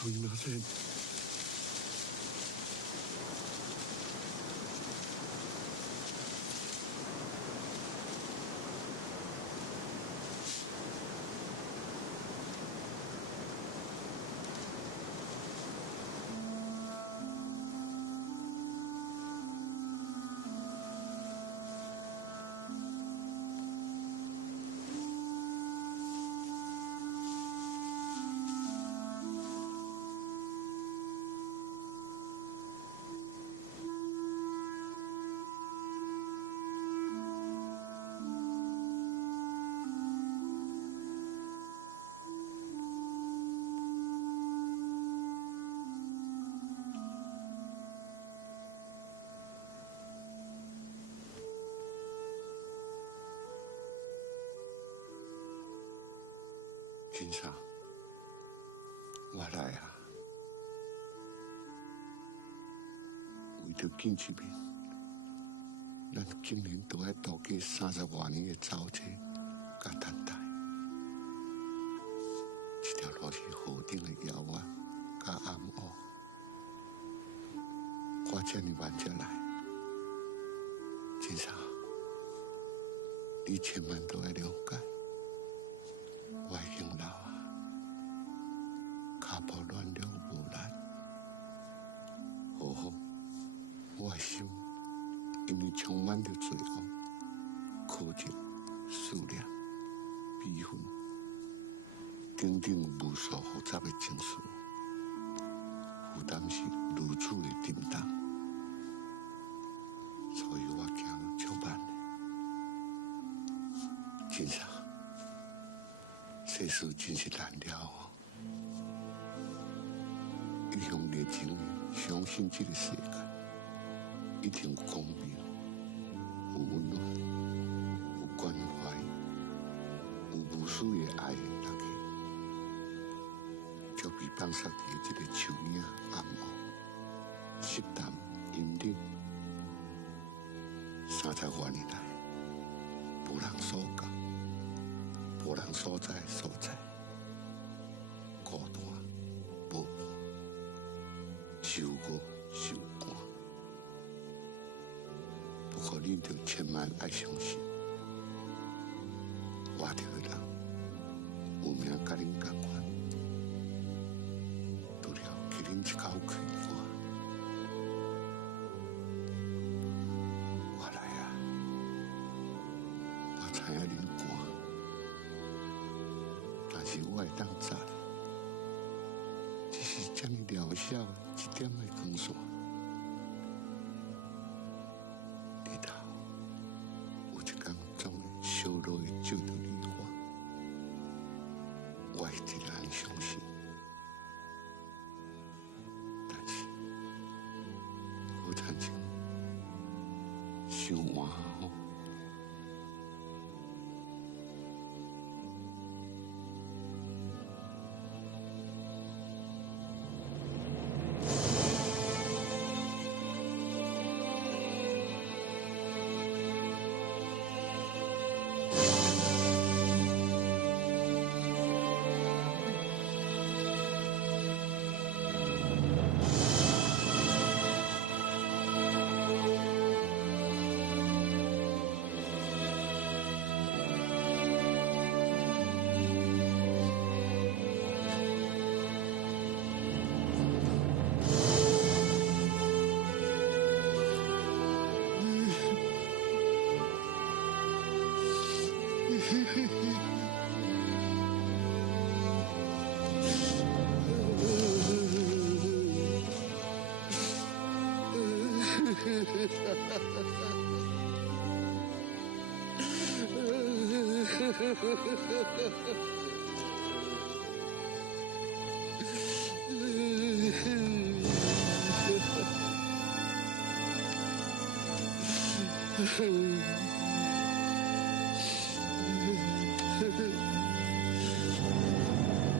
すみません。金常，我来啊！为着见一面，咱竟然都爱度过30多年的走车甲等待。这条路是河顶的遥远甲暗黑，我这么晚才来，金常，你千万都要了解。我已经老啊，脚步乱了无力，好好，我的心因为充满着罪恶、苛责、思念、悲愤，等等无数复杂的情绪，负担是如此的沉重，所以我行足慢的，真傻。世事真是难料哦！一向热情的相信这个世界一定有公平、有温暖、有关怀、有无私的爱的大家，就被放杀在这个树影暗黑、湿淡阴冷30多年来，无人所教。无人所在所在，孤单、无伴，受过受寒。不过恁着千万爱相信，活着的人有命甲恁同款，除了给恁一口气我来啊！我知影恁寒。但是我会当早，只是这么渺小的一点的光线，日头有一天总会烧落去照到你我，我会一然相信。但是好亲像伤晚吼。